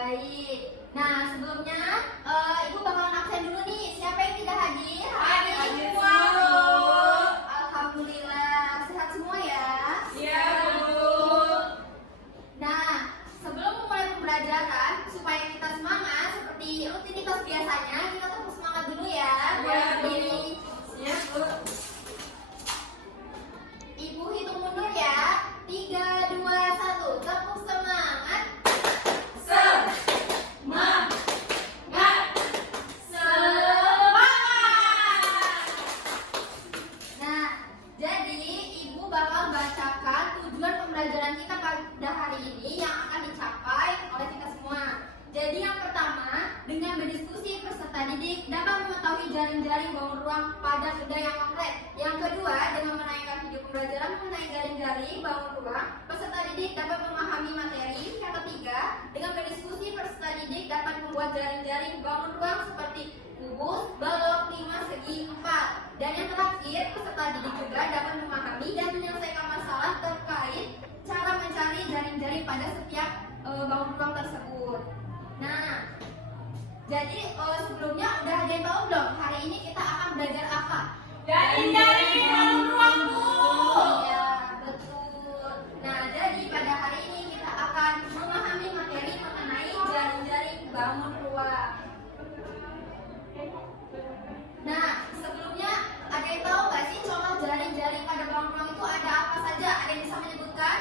Baik. Nah, sebelumnya Ibu bakalan absen dulu nih. Siapa yang tidak hadir? Hadir semua, Bu. Alhamdulillah, sehat semua ya? Iya, Bu. Nah, sebelum memulai pembelajaran, supaya kita semangat seperti rutinitas biasanya, kita tetap semangat dulu ya. Iya, Bu. Berdiri. Iya, Bu. Ibu hitung mundur ya. 3, 2, 1. Tepuk semangat. Semangat. Nah, jadi Ibu bakal bacakan tujuan pembelajaran kita pada hari ini yang akan dicapai oleh kita semua. Jadi yang pertama, dengan berdiskusi peserta didik dapat mengetahui jaring-jaring bangun ruang pada benda yang konkret. Yang kedua, dengan menayangkan video pembelajaran mengenai jaring-jaring bangun ruang, peserta didik dapat memahami materi. Yang ketiga, dengan berdiskusi peserta didik dapat membuat jaring-jaring bangun ruang seperti kubus, balok, 5 segi, 4. Dan yang terakhir, peserta didik juga dapat memahami dan menyelesaikan masalah terkait cara mencari jaring-jaring pada setiap bangun ruang tersebut. Nah, jadi sebelumnya udah ada yang tahu belum? Hari ini kita akan belajar apa? Jaring-jaring bangun ruang, Bu. Iya, betul. Nah, jadi pada hari ini kita akan memahami materi mengenai jaring-jaring bangun ruang. Nah, sebelumnya ada yang tahu nggak sih contoh jaring-jaring pada bangun ruang itu ada apa saja? Ada yang bisa menyebutkan?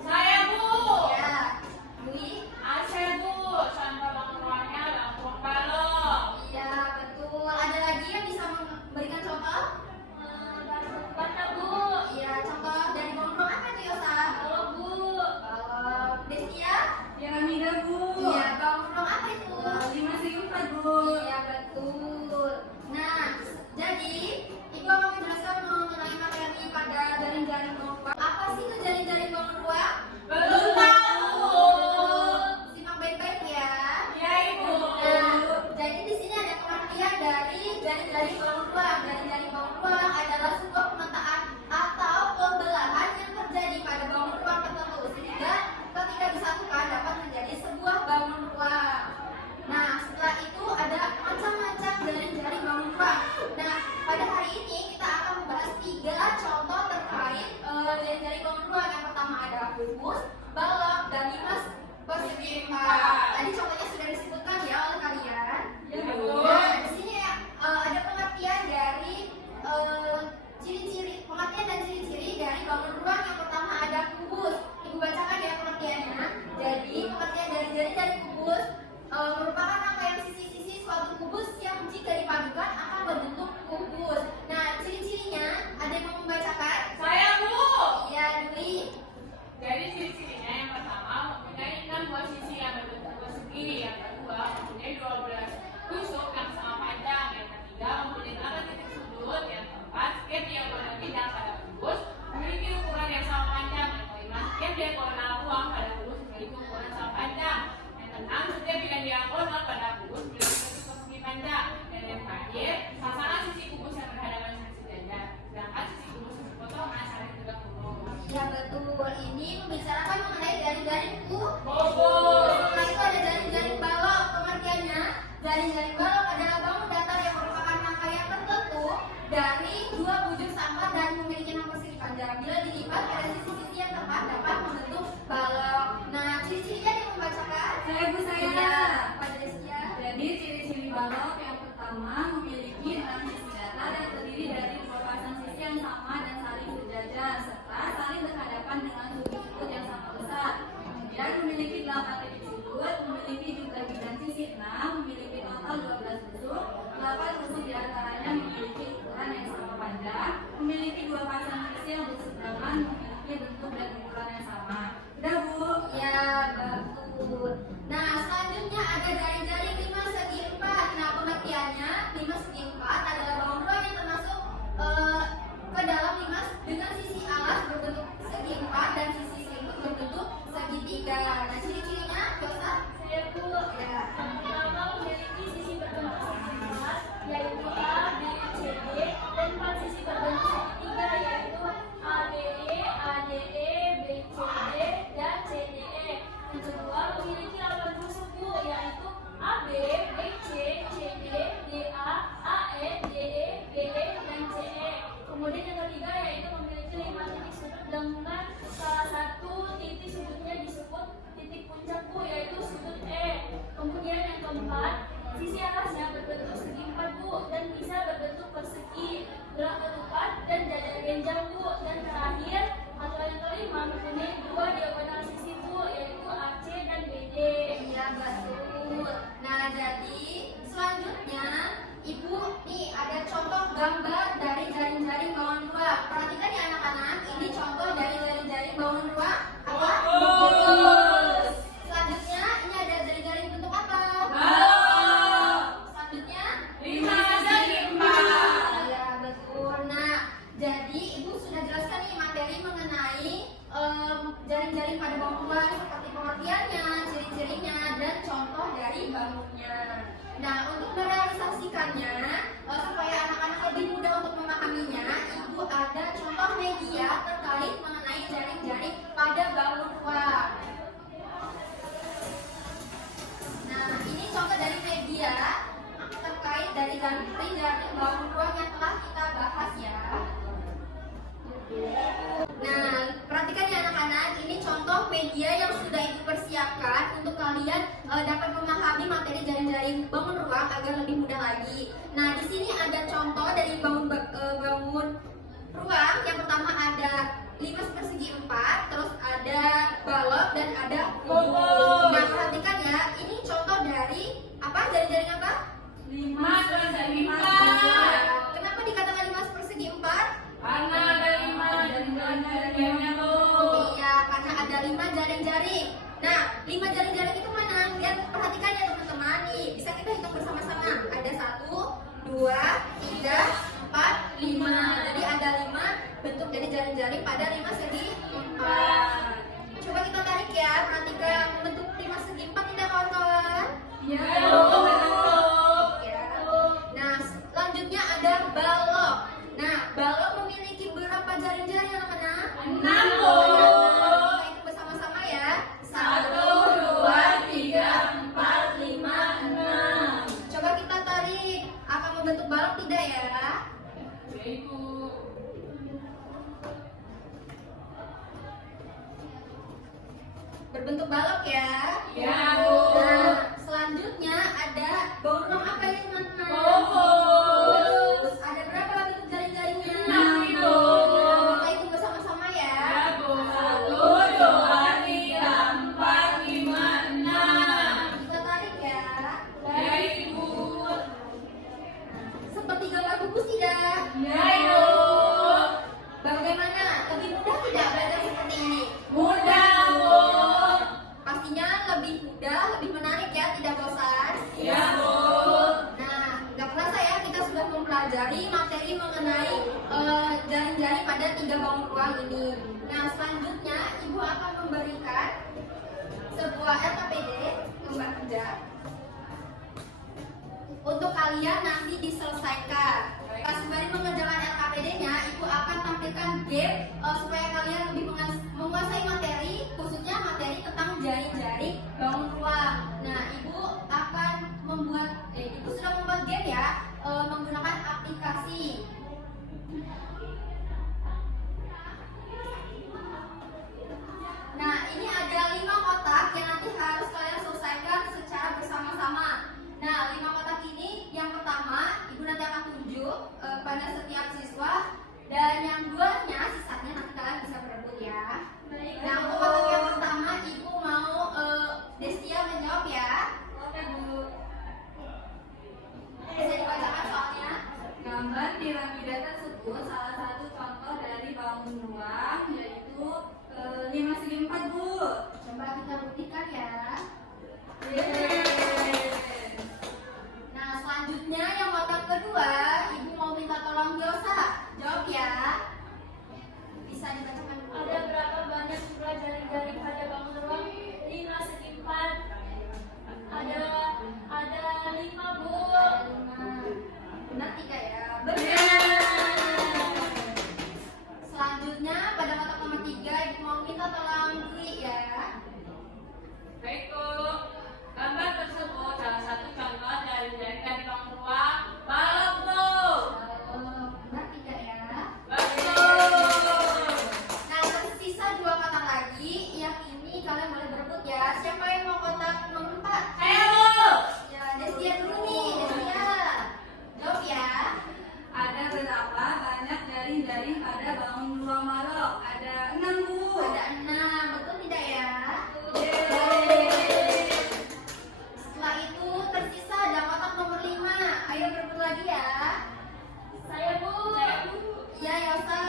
Saya, Bu. Ya, Dwi. AC, Bu. Contoh bangun ruangnya lampu balok. Iya, betul. Ada lagi yang bisa memberikan contoh? Bata, Bu. Iya, contoh dari bangun ruang apa tuh, Yosa? Balok, Bu. Desia? Piramida, Bu. Iya, bangun ruang apa itu? 5 segi 4, Bu. Iya, betul. Nah, jadi Ibu akan menjelaskan mengenai materi pada jaring-jaring bangun ruang. Apa sih itu jaring-jaring bangun ruang? Belum tahu. Simak baik-baik ya. Iya, Ibu. Nah, jadi di sini ada pengertian dari jaring-jaring bangun ruang. Jaring-jaring bangun ruang adalah sebuah pemetaan atau pembelahan yang terjadi pada bangun ruang tertentu sehingga ketika disatukan dapat menjadi sebuah bangun ruang. Nah, setelah itu ada macam-macam jaring-jaring bangun ruang. Nah, pada hari ini kita akan membahas 3 contoh terkait jaring-jaring bangun ruang. Yang pertama ada kubus, balok, dan 5 persegi 4. Tadi contohnya sudah disebutkan ya oleh kalian. Ya, Bu. Nah, di sini ada pengertian dari ciri-ciri, pengertian dan ciri-ciri dari bangun ruang. Yang pertama ada kubus. Ibu bacakan ya pengertiannya. Jadi pengertian dari jaring-jaring kubus merupakan rangkaian sisi-sisi suatu kubus yang jika dipadukan akan berbentuk kubus. Nah, ciri-cirinya ada yang mau membacakan? Saya, Bu. Iya, Dwi. Jadi ciri-cirinya yang pertama mempunyai 6 buah sisi yang berbentuk persegi, yang kedua mempunyai 12 tusuk yang sama panjang, yang ketiga mempunyai 8 titik sudut, yang keempat setiap diagonal bidang pada kubus memiliki ukuran yang sama panjang, yang kelima setiap diagonal ruang pada kubus memiliki ukuran sama panjang, yang keenam setiap bidang diagonal pada kubus memiliki bentuk persegi panjang, dan yang terakhir sasaran sisi kubus yang berhadapan dengan sejajar, sedangkan sisi kubus yang berpotongan saling tegak lurus. Ya betul, ini membicarakan mengenai jaring-jaring kubus. Kubus. Setelah itu ada jaring-jaring balok. Pengertiannya, jaring-jaring balok adalah bangun datar yang merupakan rangkaian tertentu dari 2 bujur sama dan memiliki 6 persegi panjang. Bila dilipat pada sisi-sisi yang tepat dapat membentuk balok. Nah, ciri-cirinya dia membacakan. Saya, Bu, saya. Iya, pada Desia. Jadi ciri-ciri balok yang pertama memiliki 6 sisi datar yang terdiri dari 2 pasang sisi yang sama dan saling sejajar serta saling berhadapan dengan sudut-sudut yang sama besar. Kemudian memiliki 8 titik sudut, memiliki juga bidang sisi 6, memiliki total 12 tusuk, 8 tusuk diantaranya memiliki ukuran yang sama panjang, memiliki 2 pasang sisi yang berseberangan, memiliki bentuk dan ukuran yang sama. Udah, Bu? Ya, betul. Nah, selanjutnya ada jaring-jaring 5 segi 4. Nah, pengertiannya 5 segi 4 adalah bangun ruang yang termasuk ke dalam 5 dengan sisi alas berbentuk segi 4 dan sisi selimut berbentuk segi 3. Nah, ciri-cirinya, Yosa? Saya, Bu. Ya. Pertama memiliki sisi berbentuk segi 4, yaitu A, B, C, D, dan 4 sisi berbentuk segi 3, yaitu A, B, E, A, D, E, B, C, D, dan C, D, E. Yang kedua memiliki 8 tusuk, Bu. memahaminya. Nah, untuk merealisasikannya, supaya anak-anak lebih mudah untuk memahaminya, Ibu ada contoh media terkait mengenai jaring-jaring pada bangun ruang. Nah, ini contoh dari media terkait dari jaring-jaring bangun ruang yang telah kita bahas ya. Nah, perhatikan ya anak-anak, ini contoh media yang sudah Ibu persiapkan untuk kalian dapat memahami materi jaring-jaring bangun ruang agar lebih mudah lagi. Nah, di sini ada contoh dari bangun ruang. Yang pertama ada 5 persegi 4, terus ada balok dan ada Bobo. Nah, perhatikan ya, ini contoh dari apa? Jaring-jaring apa? 5 persegi 4. Kenapa dikatakan 5 persegi 4? Karena ada 5 jaring-jaringnya tuh. Iya, karena ada 5 jaring-jaring. Nah, 5 jaring-jaring itu mana? Lihat, perhatikan ya teman-teman. Nih, bisa kita hitung bersama-sama. Ada 1, 2, 3, 4, 5. Jadi ada 5 bentuk dari jaring-jaring pada 5 segi 4. Coba kita tarik ya, perhatikan bentuk 5 segi 4 tidak kawan-kawan? Ya. Ya. Nah, selanjutnya ada balok. Nah, balok memiliki berapa jaring-jaring anak-anak? 6 Kita hitung bersama-sama ya. 1, 2, 3, 4, 5, 6. Coba kita tarik. Akan membentuk balok tidak ya? Ya, Ibu. Berbentuk balok ya. Ya, Bu. Nah, selanjutnya ada bangun ruang apa ya teman-teman? Bobo. Terus ada berapa bentuk jaring-jaringnya? 6 itu. Kita hitung bersama-sama ya. Ya, Bu. 1, 2, 3, 4, 5, 6. Kita tarik ya. Ya, Ibu. Seperti gambar buku tidak? Ya, Ibu. Bagaimana? Lebih mudah tidak belajar seperti ini? Mudah, Bu. Pastinya lebih mudah, lebih menarik ya, tidak bosan? Ya, Bu. Nah, nggak kerasa ya kita sudah mempelajari materi mengenai jaring-jaring pada 3 bangun ruang ini. Nah, selanjutnya Ibu akan memberikan sebuah LKPD, gambar kerja, untuk kalian nanti diselesaikan. Pas sembari mengerjakan LKPD-nya, Ibu akan tampilkan game supaya kalian lebih menguasai materi, khususnya materi tentang jaring-jaring bangun ruang. Nah, Ibu akan Ibu sudah membuat game ya, menggunakan aplikasi. Nah, ini ada 5 kotak yang nanti harus kalian selesaikan secara bersama-sama. Nah, 5 kotak ini, yang pertama Ibu nanti akan tunjuk pada setiap siswa, dan yang 2-nya sisanya nanti kalian bisa berebut ya. Nah, untuk kotak yang pertama Ibu mau Destia menjawab ya. Oke, Bu. Bisa dibacakan soalnya. Gambar piramida tersebut salah satu contoh dari bangun ruang, yaitu 5 segi 4, Bu. Coba kita buktikan ya. Yeay. Nah, selanjutnya yang kotak kedua, Ibu mau minta tolong Yosa jawab ya. Bisa dibacakan dulu. Ada berapa banyak jumlah jaring-jaring pada bangun ruang? 5 segi 4. Ada 5, Bu. Benar 3 ya. Yeay. Selanjutnya pada kotak nomor 3, Ibu mau minta tolong Dwi ya. Baik, Bu. Gambar tersebut salah satu contoh dari jaring-jaring bangun ruang balok, Bu. Benar 3 ya. Betul. Nah, tersisa 2 kotak lagi. Yang ini kalian boleh berebut ya. Siapa yang mau kotak nomor 4? Ayo, Bu. Ya, Destia dulu nih. Destia jawab ya. Ada berapa banyak jaring-jaring pada bangun ruang balok? Ada 6, Bu. Ada 6, betul tidak ya? Yeay. Setelah itu tersisa ada kotak nomor 5. Ayo berebut lagi ya. Saya, Bu. Ya, Yosa.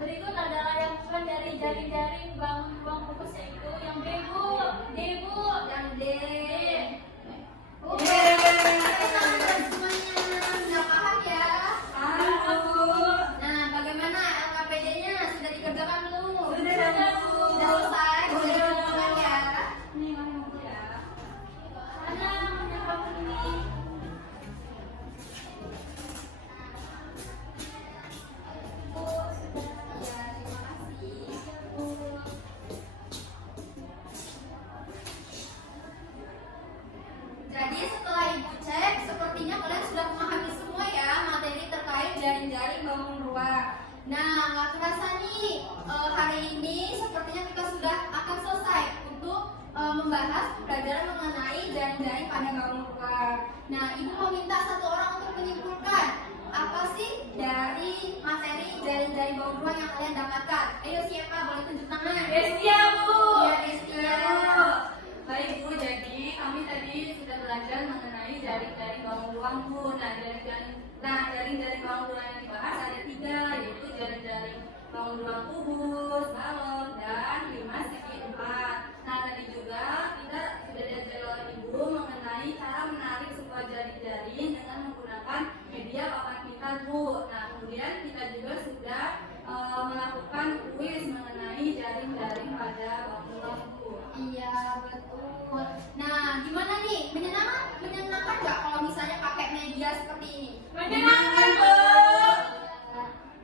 Berikut adalah yang bukan dari jaring-jaring bangun ruang fokus, yaitu yang B, Bu. D, Bu. membahas pelajaran mengenai jaring-jaring pada bangun ruang. Nah, Ibu meminta satu orang untuk menyimpulkan apa sih dari materi jaring-jaring bangun ruang yang kalian dapatkan. Ayo, siapa? Boleh tunjuk tangan. Destia, Bu. Iya, Destia. Baik Bu, jadi kami tadi sudah belajar mengenai jaring-jaring bangun ruang Bu. Nah, jaring-jaring bangun ruang yang dibahas ada 3, yaitu jaring-jaring bangun ruang kubus, balok, dan 5 segi 4. Nah, tadi juga kita sudah diajari oleh Ibu mengenai cara menarik sebuah jaring-jaring dengan menggunakan media papan pintar Bu. Nah, kemudian kita juga sudah melakukan kuis mengenai jaring-jaring pada bangun ruang Bu. Iya, betul. Nah, gimana nih? Menyenangkan nggak kalau misalnya pakai media seperti ini? Menyenangkan, Bu.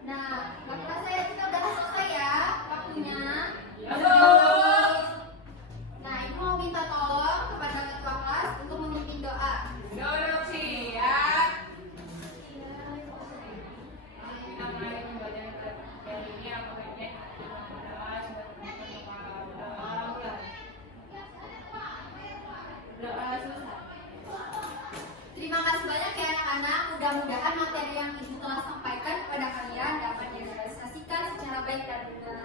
Nah, baiklah saya kita udah selesai ya waktunya. Ya, Bu. Nah, Ibu mau minta tolong kepada ketua kelas untuk memimpin doa. Duduk siap. Kita mulai membaca dari ini apa ini? Doa susah. Terima kasih banyak ya anak-anak. Mudah-mudahan materi yang Ibu telah sampaikan kepada kalian dapat direalisasikan secara baik dan benar.